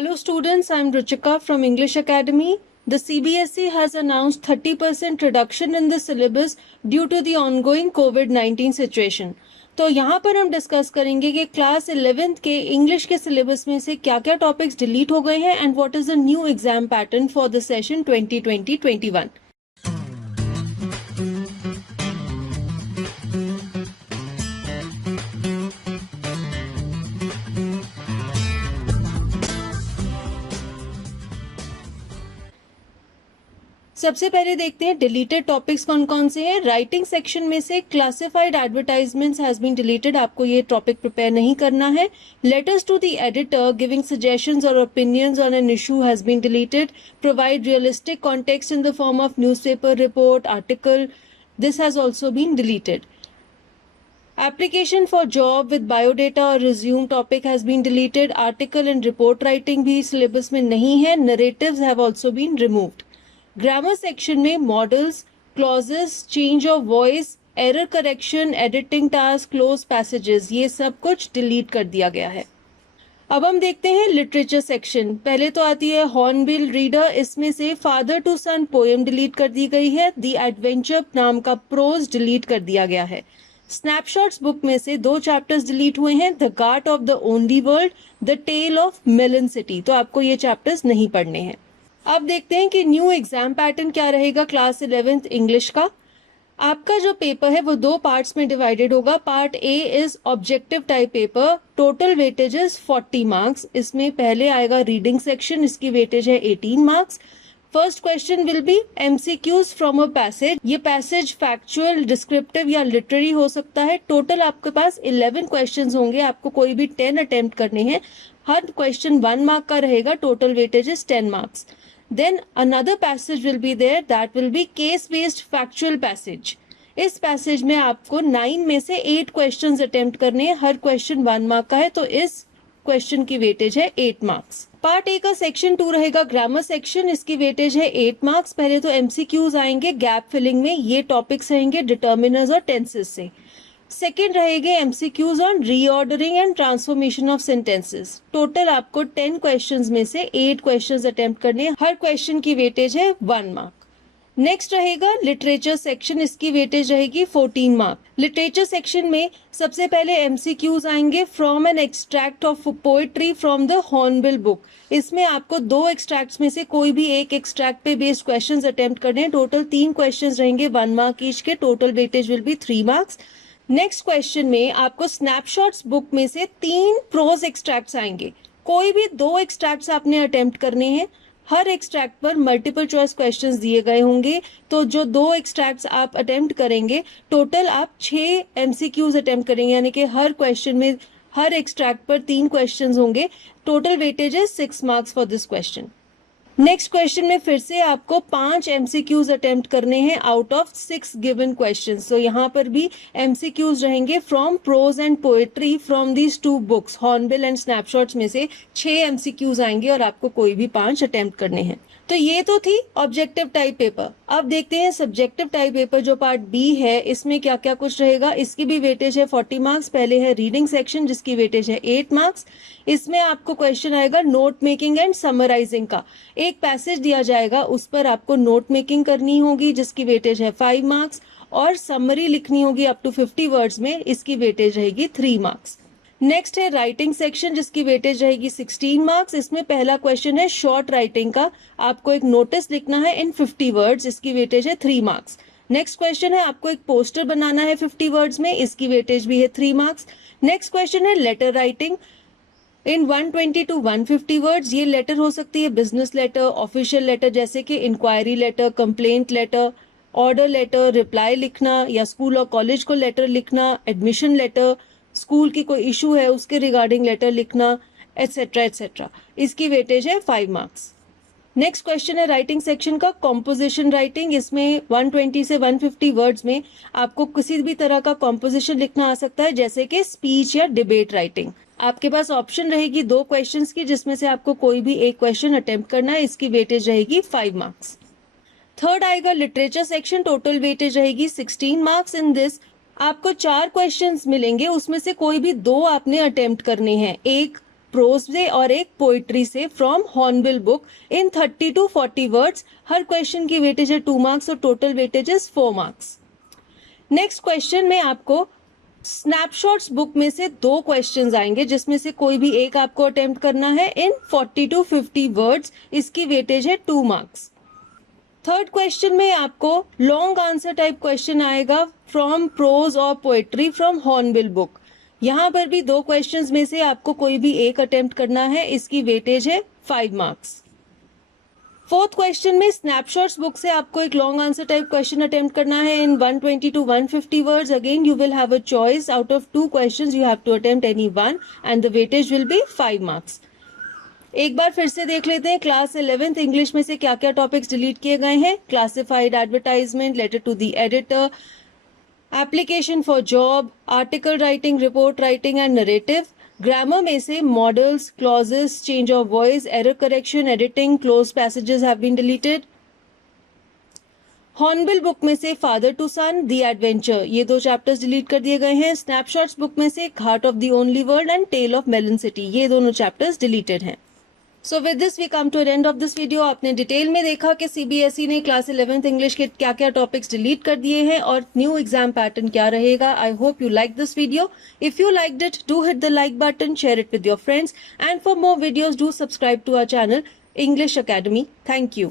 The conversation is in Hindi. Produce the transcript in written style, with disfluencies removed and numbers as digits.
Hello students, I am Ruchika from English Academy. The CBSE has announced 30% reduction in the syllabus due to the ongoing COVID-19 situation. तो यहाँ पर हम डिस्कस करेंगे कि क्लास 11th के इंग्लिश के सिलेबस में से क्या क्या टॉपिक्स डिलीट हो गए हैं and what is the new exam pattern for the session 2020-21. सबसे पहले देखते हैं डिलीटेड टॉपिक्स कौन कौन से हैं. राइटिंग सेक्शन में से classified advertisements has been deleted. आपको ये टॉपिक प्रिपेयर नहीं करना है. Letters to the editor giving suggestions और opinions on an issue has been deleted. Provide realistic context in the form of newspaper report article. This has also been deleted. Application for job with biodata और resume topic has been deleted. Article and report writing भी सिलेबस में नहीं है. Narratives have also been removed. Grammar section में models, clauses, change of voice, error correction, editing task, close passages, ये सब कुछ डिलीट कर दिया गया है. अब हम देखते हैं लिटरेचर सेक्शन. पहले तो आती है हॉर्नबिल रीडर. इसमें से father to son poem delete कर दी गई है. द एडवेंचर नाम का प्रोज डिलीट कर दिया गया है. स्नैपशॉट्स बुक में से 2 चैप्टर्स डिलीट हुए हैं. The guard of the only world, the tale of melon city. तो आपको ये चैप्टर्स नहीं पढ़ने हैं. अब देखते हैं कि न्यू एग्जाम पैटर्न क्या रहेगा क्लास 11th इंग्लिश का. आपका जो पेपर है वो 2 पार्ट्स में डिवाइडेड होगा. Part A is objective type paper. Total weightage is 40 marks. इसमें पहले आएगा रीडिंग सेक्शन. इसकी वेटेज है 18 marks. First question will be MCQs from a passage. ये पैसेज फैक्चुअल, डिस्क्रिप्टिव या लिटरेरी हो सकता है. टोटल आपके पास 11 क्वेश्चंस होंगे. आपको कोई भी 10 अटेम्प्ट करने हैं. हर क्वेश्चन 1 मार्क का रहेगा. Total weightage is 10 marks. Then another passage will be there that will be case based factual passage. इस पैसेज में आपको 9 में से 8 क्वेश्चंस अटेम्प्ट करने हैं. हर क्वेश्चन 1 मार्क का है. तो इस क्वेश्चन की वेटेज है 8 मार्क्स. पार्ट ए का सेक्शन 2 रहेगा ग्रामर सेक्शन. इसकी वेटेज है 8 मार्क्स. पहले तो एमसीक्यूज आएंगे गैप फिलिंग में. ये टॉपिक्स रहेंगे डिटर्मिनर्स और टेंसेस से. सेकेंड रहेंगे MCQs on reordering and transformation of sentences. Total आपको 10 क्वेश्चंस में से 8 क्वेश्चंस अटेम्प्ट करने हैं. हर क्वेश्चन की वेटेज है 1 मार्क. नेक्स्ट रहेगा लिटरेचर सेक्शन. इसकी वेटेज रहेगी 14 मार्क. लिटरेचर सेक्शन में सबसे पहले एमसीक्यूज आएंगे from an extract of poetry from the hornbill book. इसमें आपको 2 एक्सट्रैक्ट्स में से कोई भी एक एक्सट्रैक्ट पे बेस्ड क्वेश्चंस अटेम्प्ट करने हैं. टोटल 3 क्वेश्चंस रहेंगे 1 मार्क ईच के. Total weightage will B 3 marks. Next question में आपको स्नैपशॉट्स बुक में से 3 प्रोज एक्सट्रैक्ट्स आएंगे. कोई भी 2 एक्सट्रैक्ट्स आपने अटेम्प्ट करने हैं. हर एक्सट्रैक्ट पर मल्टीपल चॉइस क्वेश्चंस दिए गए होंगे. तो जो 2 एक्सट्रैक्ट्स आप अटेम्प्ट करेंगे, टोटल आप 6 एमसीक्यूज अटेम्प्ट करेंगे. यानी कि हर क्वेश्चन में, हर एक्सट्रैक्ट पर 3 क्वेश्चंस होंगे. टोटल वेटेज है 6 marks for this question. Next question में फिर से आपको 5 एमसीक्यूज अटेम्प्ट करने हैं आउट ऑफ 6 गिवन क्वेश्चंस. तो यहाँ पर भी एमसीक्यूज रहेंगे from prose and poetry from these 2 books Hornbill and Snapshots में से 6 एमसीक्यूज आएंगे और आपको कोई भी 5 अटेम्प्ट करने हैं. तो ये तो थी ऑब्जेक्टिव टाइप पेपर. अब देखते हैं सब्जेक्टिव टाइप पेपर जो पार्ट बी है. इसमें क्या क्या कुछ रहेगा. इसकी भी वेटेज है 40 मार्क्स. पहले है रीडिंग सेक्शन जिसकी वेटेज है 8 मार्क्स. इसमें आपको क्वेश्चन आएगा नोट मेकिंग एंड समराइजिंग का. एक पैसेज दिया जाएगा, उस पर आपको नोट मेकिंग करनी होगी जिसकी वेटेज है 5 मार्क्स और समरी लिखनी होगी अप टू 50 वर्ड्स में. इसकी वेटेज रहेगी 3 मार्क्स. नेक्स्ट है राइटिंग सेक्शन जिसकी वेटेज रहेगी 16 मार्क्स. इसमें पहला क्वेश्चन है शॉर्ट राइटिंग का. आपको एक नोटिस लिखना है इन 50 वर्ड्स. इसकी वेटेज है 3 मार्क्स. नेक्स्ट क्वेश्चन है आपको एक पोस्टर बनाना है 50 वर्ड्स में. इसकी वेटेज भी है 3 मार्क्स. नेक्स्ट क्वेश्चन है letter writing in 120 to 150 words. ये लेटर हो सकती है बिजनेस लेटर, ऑफिशियल लेटर जैसे कि inquiry letter, complaint letter, order letter, reply लिखना या स्कूल और कॉलेज को लेटर लिखना, एडमिशन लेटर, स्कूल की कोई इशू है उसके रिगार्डिंग लेटर लिखना, एटसेट्रा एटसेट्रा. इसकी वेटेज है 5 मार्क्स. नेक्स्ट क्वेश्चन है राइटिंग सेक्शन का कॉम्पोजिशन राइटिंग. इसमें 120 से 150 वर्ड्स में आपको किसी भी तरह का कॉम्पोजिशन लिखना आ सकता है जैसे कि स्पीच या डिबेट राइटिंग. आपके पास ऑप्शन रहेगी 2 क्वेश्चंस की जिसमें से आपको कोई भी एक क्वेश्चन अटेम्प्ट करना है. इसकी वेटेज रहेगी 5 मार्क्स. थर्ड आएगा लिटरेचर सेक्शन. टोटल वेटेज रहेगी 16 मार्क्स. इन दिस आपको 4 क्वेश्चंस मिलेंगे. उसमें से कोई भी 2 आपने अटेम्प्ट करने हैं. एक प्रोज से और एक पोइट्री से from hornbill book in 30 to 40 words. Her question की वेटेज है 2 मार्क्स और total weightage is 4 marks. Next question में आपको स्नैपशॉट्स बुक में से 2 क्वेश्चंस आएंगे जिसमें से कोई भी एक आपको अटेम्प्ट करना है इन 40 to 50 वर्ड्स। इसकी वेटेज है 2 मार्क्स। थर्ड क्वेश्चन में आपको लॉन्ग आंसर टाइप क्वेश्चन आएगा फ्रॉम प्रोज और पोएट्री फ्रॉम हॉर्नबिल बुक। यहाँ पर भी 2 क्वेश्चंस में से आपको कोई भी एक अटेम्प्ट करना है। इसकी वेटेज है 5 मार्क्स। फोर्थ क्वेश्चन में स्नैपशॉट्स बुक से आपको एक long answer type question attempt करना है in 120 to 150 words. Again you will have a choice out of 2 questions, you have to attempt any one and the weightage will be 5 marks. एक बार फिर से देख लेते हैं क्लास 11th इंग्लिश में से क्या क्या टॉपिक्स डिलीट किए गए हैं। Classified advertisement, letter to the editor, application for job, article writing, report writing and narrative. Grammar में से modals, clauses, change of voice, error correction, editing, cloze passages have been deleted. Hornbill book में से father to son, the adventure, ये 2 चैप्टर्स डिलीट कर दिए गए हैं। स्नैपशॉट्स बुक में से heart of the only world and tale of melon city, ये दोनों चैप्टर्स डिलीटेड हैं। So with this we come to an end of this video. आपने डिटेल में देखा कि सीबीएसई ने क्लास 11th इंग्लिश के क्या क्या टॉपिक्स डिलीट कर दिए हैं और न्यू एग्जाम पैटर्न क्या रहेगा। I hope you like this video. If you liked it, do hit the like button, share it with your friends and for more videos do subscribe to our channel English academy. Thank you.